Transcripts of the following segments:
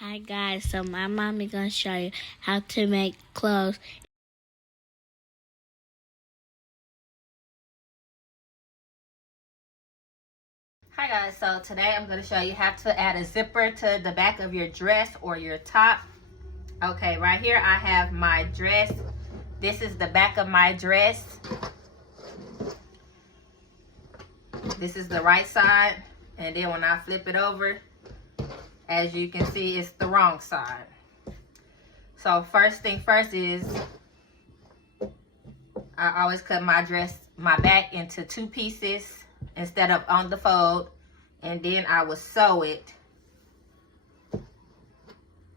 Hi guys, so my mom is gonna show you how to make clothes. Hi guys, so today I'm going to show you how to add a zipper to the back of your dress or your top. Okay, right here I have my dress. This is the back of my dress. This is the right side, and then when I flip it over, as you can see, it's the wrong side. So first thing first is I always cut my back into two pieces instead of on the fold, and then I would sew it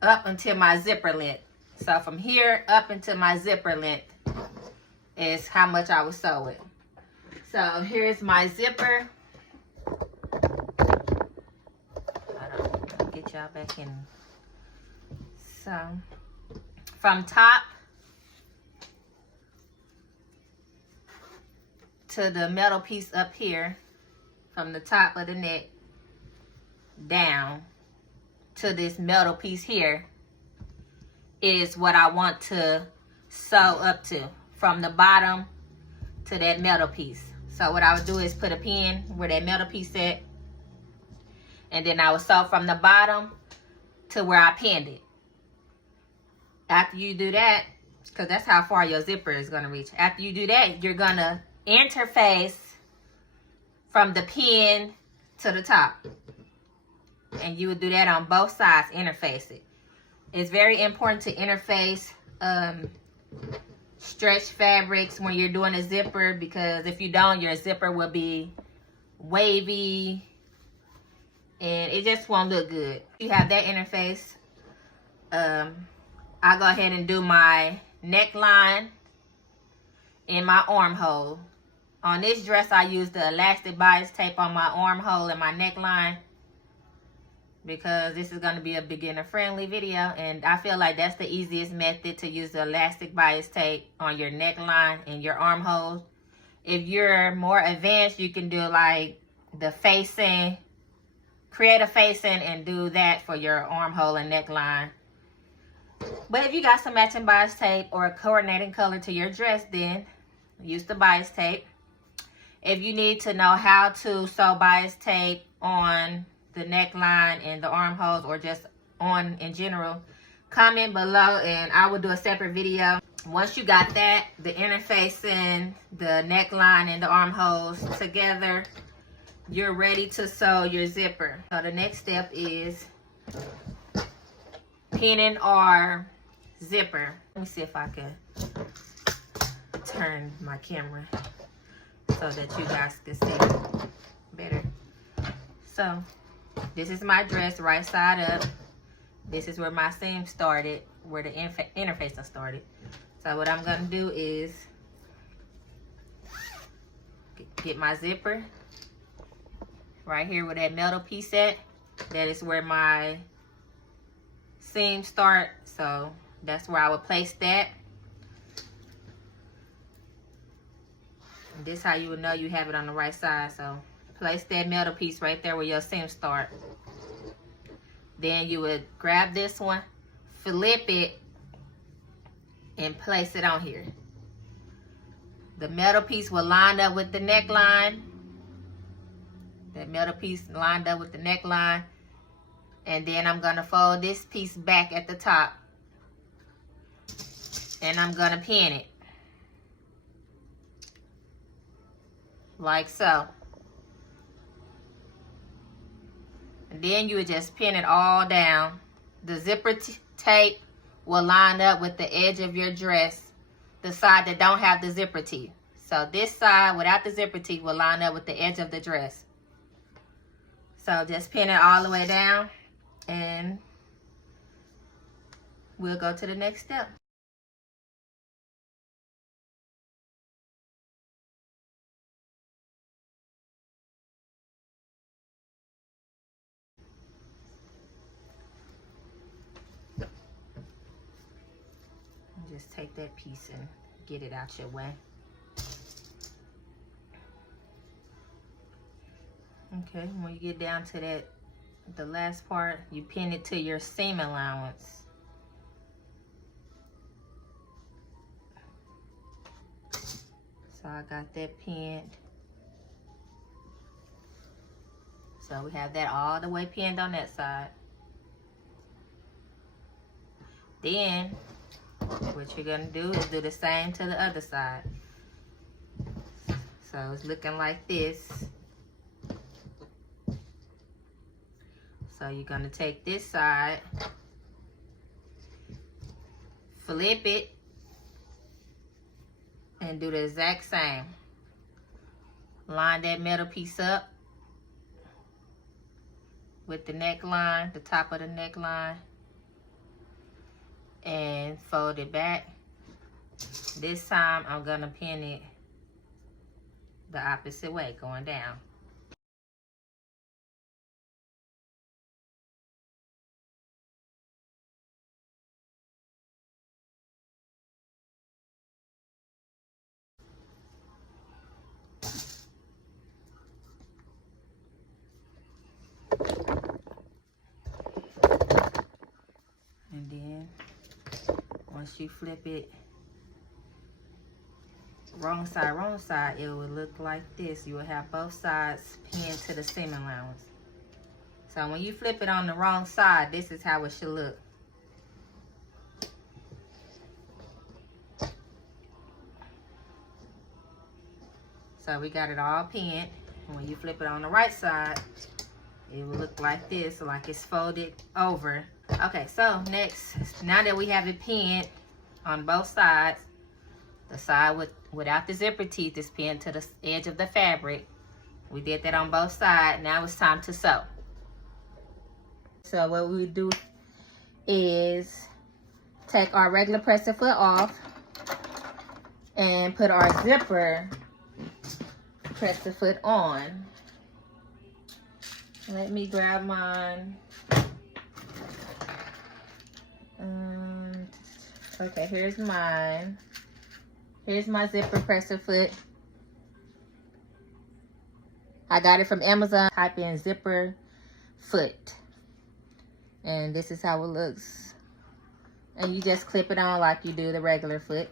up until my zipper length. So from here up until my zipper length is how much I would sew it. So here's my zipper. I'll get y'all back in. So from top to the metal piece up here, from the top of the neck down to this metal piece here is what I want to sew up to, from the bottom to that metal piece. So what I would do is put a pin where that metal piece at, and then I would sew from the bottom to where I pinned it. After you do that, because that's how far your zipper is going to reach. After you do that, you're going to interface from the pin to the top. And you would do that on both sides, interface it. It's very important to interface stretch fabrics when you're doing a zipper, because if you don't, your zipper will be wavy and it just won't look good. You have that interface. I'll go ahead and do my neckline and my armhole. On this dress, I use the elastic bias tape on my armhole and my neckline, because this is going to be a beginner friendly video, and I feel like that's the easiest method, to use the elastic bias tape on your neckline and your armholes. If you're more advanced, you can do like the facing, create a facing and do that for your armhole and neckline. But if you got some matching bias tape or a coordinating color to your dress, then use the bias tape. If you need to know how to sew bias tape on the neckline and the armholes, or just on in general, comment below and I will do a separate video. Once you got that, the interfacing, the neckline and the armholes together, you're ready to sew your zipper. So the next step is pinning our zipper. Let me see if I can turn my camera so that you guys can see better. So this is my dress, right side up. This is where my seam started, where the interface started. So what I'm gonna do is get my zipper right here where that metal piece at. That is where my seam start. So that's where I would place that. And this is how you would know you have it on the right side. So place that metal piece right there where your seam start. Then you would grab this one, flip it, and place it on here. The metal piece will line up with the neckline. That metal piece lined up with the neckline. And then I'm gonna fold this piece back at the top. And I'm gonna pin it. Like so. And then you would just pin it all down. The zipper tape will line up with the edge of your dress, the side that don't have the zipper teeth. So this side without the zipper teeth will line up with the edge of the dress. So just pin it all the way down, and we'll go to the next step. Just take that piece and get it out your way. Okay, when you get down to that the last part, you pin it to your seam allowance. So I got that pinned. So we have that all the way pinned on that side. Then what you're gonna do is do the same to the other side. So it's looking like this. So you're gonna take this side, flip it, and do the exact same. Line that metal piece up with the neckline, the top of the neckline, and fold it back. This time I'm gonna pin it the opposite way, going down. And then once you flip it wrong side, it will look like this. You will have both sides pinned to the seam allowance. So when you flip it on the wrong side, this is how it should look. So we got it all pinned. And when you flip it on the right side, it will look like this, like it's folded over. Okay, so next, now that we have it pinned on both sides, the side without the zipper teeth is pinned to the edge of the fabric. We did that on both sides. Now it's time to sew. So what we do is take our regular presser foot off and put our zipper presser foot on. Let me grab mine. Okay, here's mine. Here's my zipper presser foot. I got it from Amazon. Type in zipper foot. And this is how it looks. And you just clip it on like you do the regular foot.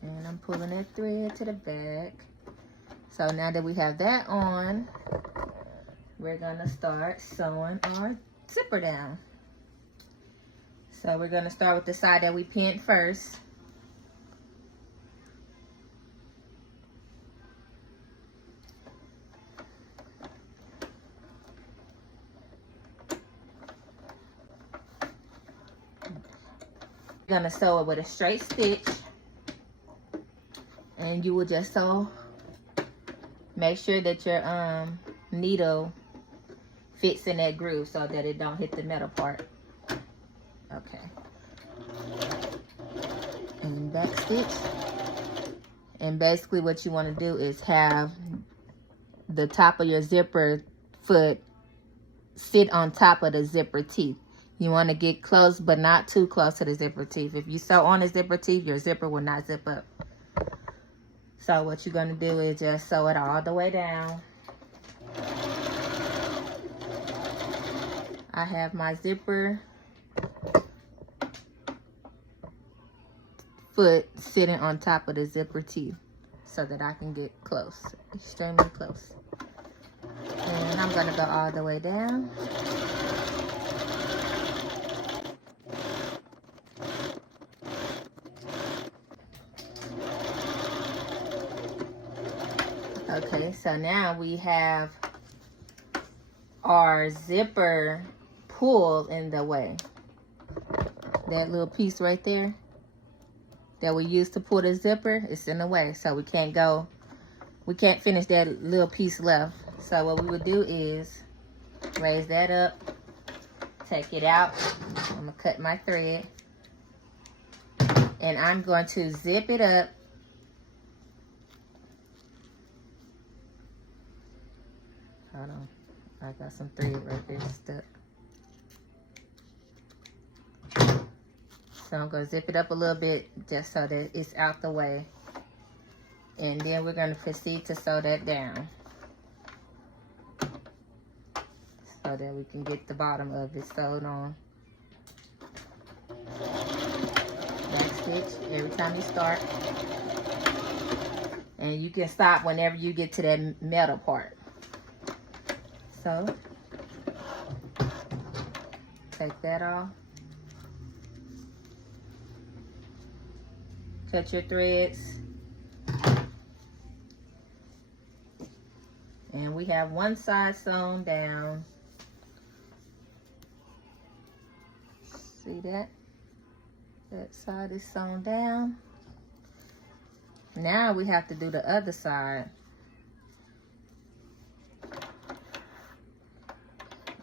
And I'm pulling that thread to the back. So now that we have that on, we're gonna start sewing our zipper down. So we're gonna start with the side that we pinned first. You're gonna sew it with a straight stitch, and you will just sew. Make sure that your needle fits in that groove so that it don't hit the metal part. Okay. And back stitch. And basically what you want to do is have the top of your zipper foot sit on top of the zipper teeth. You want to get close, but not too close to the zipper teeth. If you sew on the zipper teeth, your zipper will not zip up. So what you're going to do is just sew it all the way down. I have my zipper foot sitting on top of the zipper teeth so that I can get close, extremely close. And I'm going to go all the way down. Okay, so now we have our zipper pull in the way. That little piece right there that we used to pull the zipper, it's in the way. So we can't finish that little piece left. So what we would do is raise that up, take it out. I'm gonna cut my thread. And I'm going to zip it up. Hold on, I got some thread right there stuck. So I'm gonna zip it up a little bit just so that it's out the way. And then we're going to proceed to sew that down so that we can get the bottom of it sewed on. Back stitch every time you start. And you can stop whenever you get to that metal part. So, take that off. Cut your threads. And we have one side sewn down. See that? That side is sewn down. Now we have to do the other side.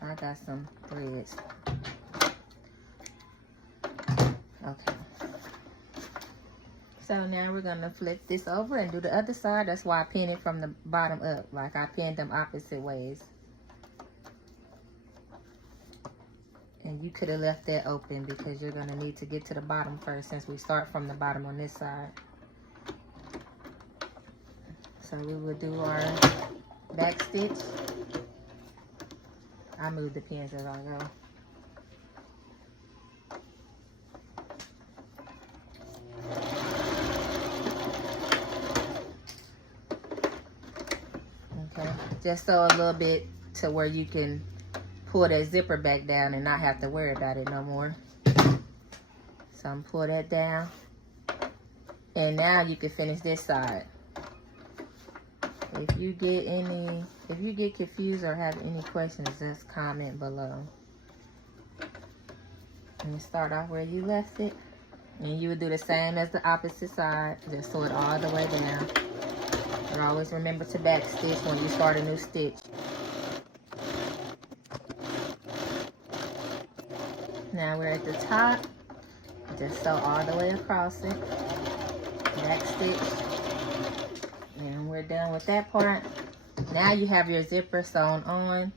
I got some threads. Okay. So now we're gonna flip this over and do the other side. That's why I pinned it from the bottom up, like I pinned them opposite ways. And you could have left that open because you're gonna need to get to the bottom first since we start from the bottom on this side. So we will do our back stitch. I move the pins as I go. Okay, just sew a little bit to where you can pull that zipper back down and not have to worry about it no more. So I'm pull that down. And now you can finish this side. If you get confused or have any questions, just comment below. And start off where you left it. And you would do the same as the opposite side. Just sew it all the way down. And always remember to back stitch when you start a new stitch. Now we're at the top. Just sew all the way across it. Back stitch. And we're done with that part. Now you have your zipper sewn on.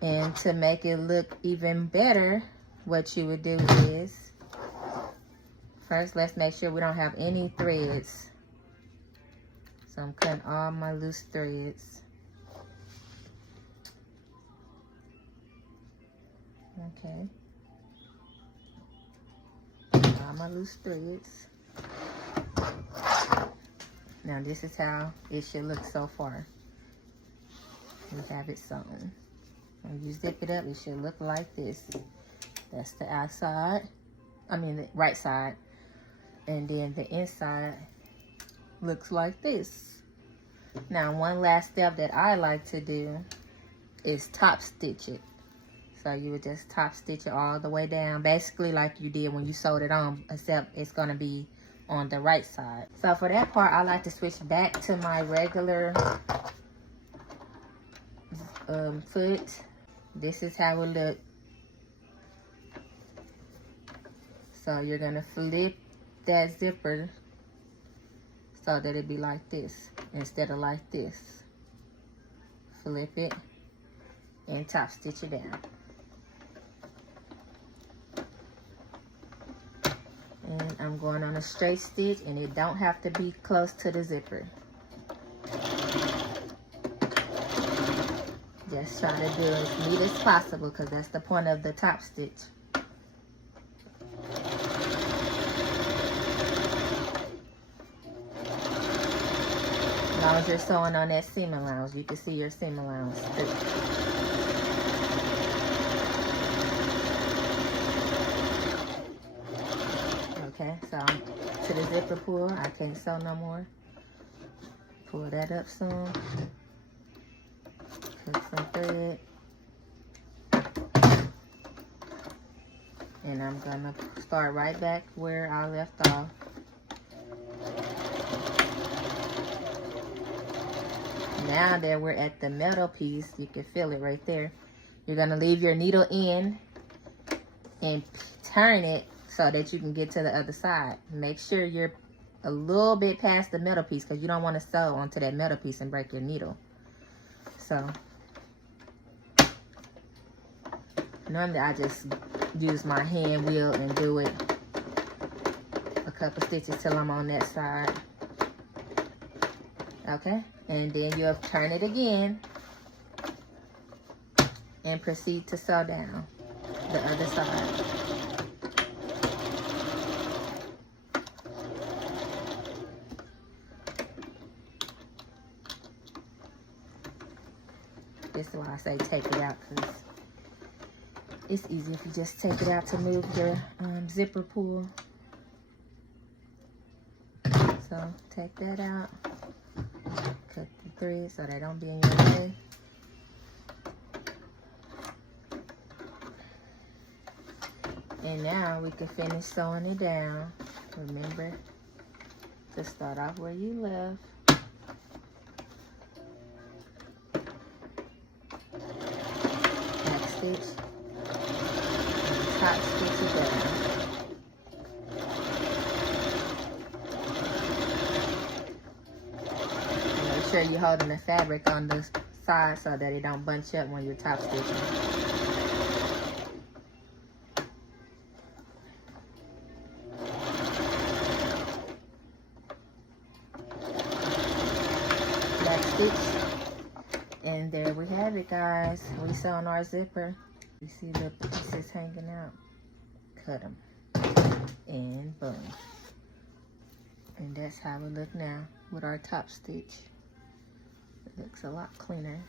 And to make it look even better, what you would do is, first let's make sure we don't have any threads. So I'm cutting all my loose threads. Okay. All my loose threads. Now this is how it should look so far. We have it sewn. When you zip it up, it should look like this. That's the outside. I mean the right side. And then the inside looks like this. Now one last step that I like to do is top stitch it. So you would just top stitch it all the way down, basically like you did when you sewed it on, except it's gonna be on the right side. So for that part, I like to switch back to my regular foot. This is how it look. So you're gonna flip that zipper so that it be like this instead of like this. Flip it and top stitch it down. And I'm going on a straight stitch, and it don't have to be close to the zipper. Just try to do as neat as possible because that's the point of the top stitch. As long as you're sewing on that seam allowance, you can see your seam allowance too. Okay, so to the zipper pull, I can't sew no more. Pull that up some. Put some thread. And I'm gonna start right back where I left off. Now that we're at the metal piece, you can feel it right there. You're gonna leave your needle in and turn it so that you can get to the other side. Make sure you're a little bit past the metal piece because you don't want to sew onto that metal piece and break your needle. So normally I just use my hand wheel and do it a couple stitches till I'm on that side. Okay, and then you'll turn it again and proceed to sew down the other side. This is why I say take it out, because it's easy if you just take it out to move your zipper pull. So take that out, cut the thread so they don't be in your way. And now we can finish sewing it down. Remember to start off where you left. Back stitch, and top stitch it down. Make sure you're holding the fabric on the side so that it don't bunch up when you're top stitching. Back stitch, and there we have it, guys. We sewing our zipper. You see the pieces hanging out, cut them, and boom. And that's how we look now with our top stitch. It looks a lot cleaner.